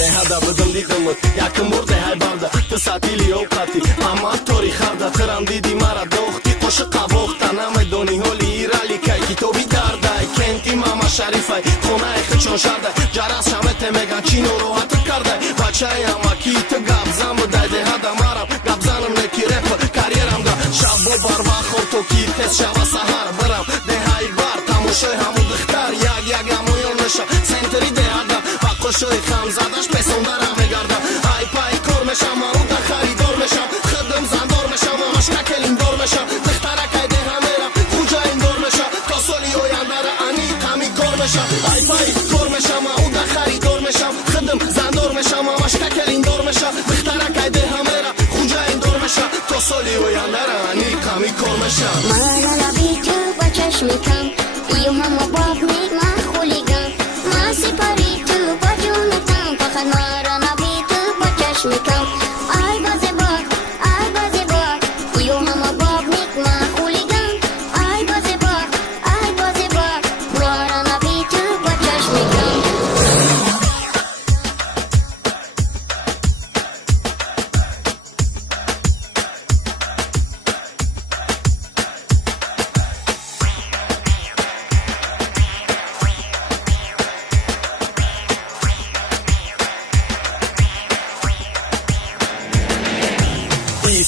Dehada bıdım didimit yakın burda hay barda Tısatili ovqati amma tori xarda Qiram didi mara doxti qo'shiq qavoqda Namedoni holi irali kay kitobi darday Kenti mama sharifay xonai xichon sharday Jaras shamete megan chi norohati karday Bachai amaki tu gabzan buday Dehada maram gabzanim neki rap karyeramda Shabo barvaxor to ki tez shava sahar Biram dehay bar tamoshoy hamu dixtar Yag amoyon mesha senteri dehada Va qo'shoy xamzadash pesondaram megarda Ay pay kor mesham maruda xaridor mesham Xidim zandor mesham mashka kelindor mesham Dixtarakay dehameram xujaindor mesham To soli oyandara ani tami kor mesham Ay pay kor mesham maruda xaridor mesham Xidim zandor mesham mashka kelindor mesham Dixtarakay dehameram xujaindor mesham To soli oyandara ani tami kor mesham Mana labitu ba chashmikam Iyo hamo babnik ma khuligam Ma siparitu ba junatam Fakhad mara nabitu ba chashmikam Ay bazeba Iyo hamo babnik ma khuligam Ay bazeba Mara nabitu ba chashmikam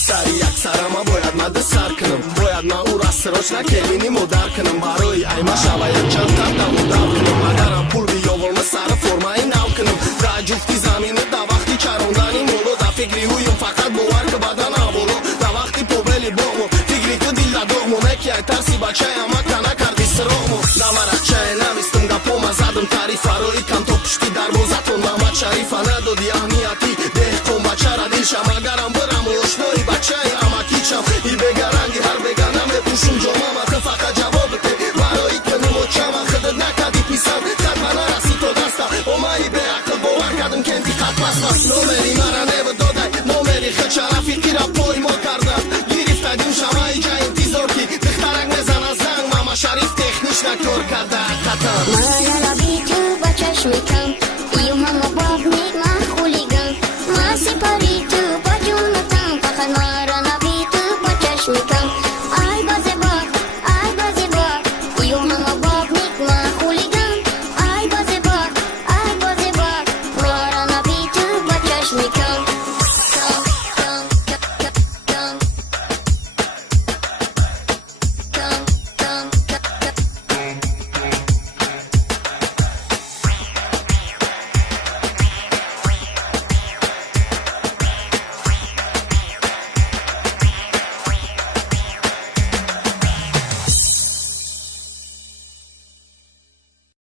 Сари як сарама бояд ман дасар кунам Бояд ман ура сироч накелини модар кунам Барои айма шава якчанд карда мудав кунам Агарам пул биёволма сара формаи нав кунам Да ҷуфти замина да вақти чарондани моло Да фикри ҳуюм фақат бовар ки бадан аволо Да вақти побели бомо фикри ки дилда догмо Неки ай тарси бачаям акта накарди сироғмо Наварақчае навистим гапома задим тарифарои кам то пушти дарвозатон Маҳмад Шарифа надоди аҳмияти деҳқон бачара дилшам Агарам бирам ошнои бачаи амакичам И бегаранги ҳар бегана мепушум ҷомама Ты фақат ҷавоб бите барои ки нумочама Хидит накади писам хат ба нараси то даста Омаи беақл бовар кардим кенти қатпаста Номери мара невиdoдай номери хича рафиқира поймо кардам Гирифтадим шамаи ҷа интизор ки дихтарак мезана занг Мама Шариф технична кор карда ҳақиқатан Mana labitu ba chashmikam